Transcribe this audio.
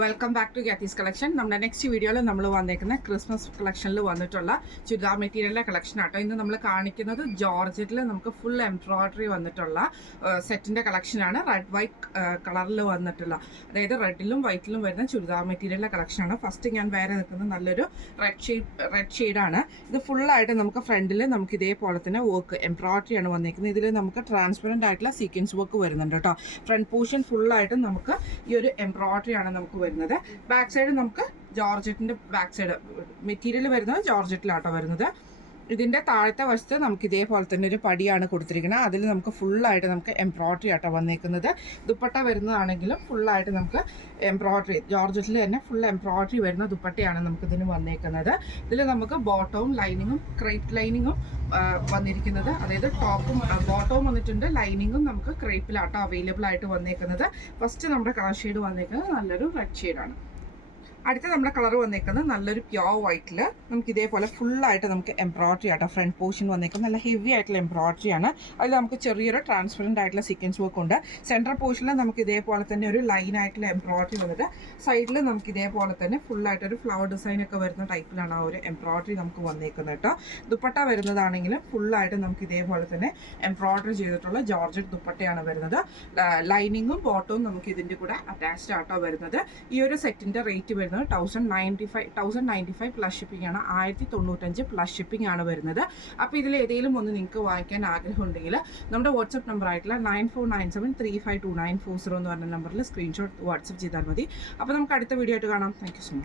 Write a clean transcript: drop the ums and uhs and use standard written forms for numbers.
Welcome back to ഗ്യാത്തീസ് collection. നമ്മുടെ next വീഡിയോയിൽ നമ്മൾ വന്നേക്കുന്ന ക്രിസ്മസ് കളക്ഷനിൽ വന്നിട്ടുള്ള ചുരിദാർ മെറ്റീരിയലിലെ കളക്ഷൻ ആട്ടോ. ഇന്ന് നമ്മൾ കാണിക്കുന്നത് ജോർജറ്റിൽ നമുക്ക് ഫുൾ എംബ്രോയ്ഡറി വന്നിട്ടുള്ള സെറ്റിൻ്റെ കളക്ഷനാണ്. റെഡ് വൈറ്റ് കളറിൽ വന്നിട്ടുള്ള, അതായത് റെഡിലും വൈറ്റിലും വരുന്ന ചുരിദാർ മെറ്റീരിയലിലെ കളക്ഷനാണ്. ഫസ്റ്റ് ഞാൻ വേറെ നിൽക്കുന്നത് നല്ലൊരു റെഡ് ഷെയ്ഡാണ്. ഇത് ഫുള്ളായിട്ട് നമുക്ക് ഫ്രണ്ടിൽ നമുക്ക് ഇതേപോലെ തന്നെ വർക്ക് എംബ്രോയ്ഡറി ആണ് വന്നിരിക്കുന്നത്. ഇതിൽ നമുക്ക് ട്രാൻസ്പെറൻ്റ് ആയിട്ടുള്ള സീക്വൻസ് വർക്ക് വരുന്നുണ്ട് കേട്ടോ. ഫ്രണ്ട് പോർഷൻ ഫുള്ളായിട്ടും നമുക്ക് ഈ ഒരു എംബ്രോയ്ഡറി ആണ് നമുക്ക് വരുന്നത്. ബാക്ക് സൈഡ് നമുക്ക് ജോർജറ്റിന്റെ ബാക്ക് സൈഡ് മെറ്റീരിയൽ വരുന്നത് ജോർജറ്റിലാട്ടോ വരുന്നത്. ഇതിന്റെ താഴത്തെ വശത്ത് നമുക്ക് ഇതേപോലെ തന്നെ ഒരു പടിയാണ് കൊടുത്തിരിക്കുന്നത്. അതിൽ നമുക്ക് ഫുള്ളായിട്ട് നമുക്ക് എംബ്രോയ്ഡറി ആട്ടോ വന്നേക്കുന്നത്. ദുപ്പട്ട വരുന്നതാണെങ്കിലും ഫുള്ളായിട്ട് നമുക്ക് എംബ്രോയ്ഡറി, ജോർജറ്റിൽ തന്നെ ഫുൾ എംബ്രോയ്ഡറി വരുന്ന ദുപ്പട്ടയാണ് നമുക്ക് ഇതിന് വന്നേക്കുന്നത്. ഇതിൽ നമുക്ക് ബോട്ടവും ലൈനിങ്ങും ക്രേപ്പ് ലൈനിങ്ങും വന്നിരിക്കുന്നത്, അതായത് ടോപ്പും ബോട്ടവും വന്നിട്ടുണ്ട്, ലൈനിങ്ങും നമുക്ക് ക്രേപ്പിലാട്ടോ അവൈലബിൾ ആയിട്ട് വന്നേക്കുന്നത്. ഫസ്റ്റ് നമ്മുടെ കളർ ഷെയ്ഡ് വന്നേക്കുന്നത് നല്ലൊരു റെഡ് ഷെയ്ഡാണ്. അടുത്ത നമ്മുടെ കളർ വന്നേക്കുന്നത് നല്ലൊരു പ്യോർ വൈറ്റിൽ നമുക്ക് ഇതേപോലെ ഫുള്ളായിട്ട് നമുക്ക് എംബ്രോയ്ഡറി ആട്ടോ. ഫ്രണ്ട് പോർഷൻ വന്നേക്കുന്നത് നല്ല ഹെവി ആയിട്ടുള്ള എംബ്രോയ്ഡറി ആണ്. അതിൽ നമുക്ക് ചെറിയൊരു ട്രാൻസ്പെറൻ്റ് ആയിട്ടുള്ള സീക്വൻസ് വർക്ക് ഉണ്ട്. സെൻട്രൽ പോർഷനിൽ നമുക്ക് ഇതേപോലെ തന്നെ ഒരു ലൈൻ ആയിട്ടുള്ള എംബ്രോയ്ഡറി വന്നിട്ട് സൈഡിൽ നമുക്ക് ഇതേപോലെ തന്നെ ഫുള്ളായിട്ടൊരു ഫ്ലവർ ഡിസൈൻ ഒക്കെ വരുന്ന ടൈപ്പിലാണ് ആ ഒരു എംബ്രോയ്ഡറി നമുക്ക് വന്നേക്കുന്നത് കേട്ടോ. ദുപ്പട്ട വരുന്നതാണെങ്കിലും ഫുള്ളായിട്ട് നമുക്ക് ഇതേപോലെ തന്നെ എംബ്രോയ്ഡറി ചെയ്തിട്ടുള്ള ജോർജറ്റ് ദുപ്പട്ടയാണ് വരുന്നത്. ലൈനിങ്ങും ബോട്ടവും നമുക്ക് ഇതിൻ്റെ കൂടെ അറ്റാച്ച്ഡ് ആട്ടോ വരുന്നത്. ഈ ഒരു സെറ്റിൻ്റെ റേറ്റ് വരുന്നത് 1095 പ്ലസ് ഷിപ്പിംഗ് ആണ്. 1095 പ്ലസ് ഷിപ്പിംഗ് ആണ് വരുന്നത്. അപ്പോൾ ഇതിൽ ഏതെങ്കിലും ഒന്ന് നിങ്ങൾക്ക് വാങ്ങിക്കാൻ ആഗ്രഹമുണ്ടെങ്കിൽ നമ്മുടെ വാട്സപ്പ് നമ്പർ ആയിട്ടുള്ള 9497352940 എന്ന് പറഞ്ഞ നമ്പറിൽ സ്ക്രീൻഷോട്ട് വാട്സപ്പ് ചെയ്താൽ മതി. അപ്പോൾ നമുക്ക് അടുത്ത വീഡിയോ ആയിട്ട് കാണാം. Thank you so much.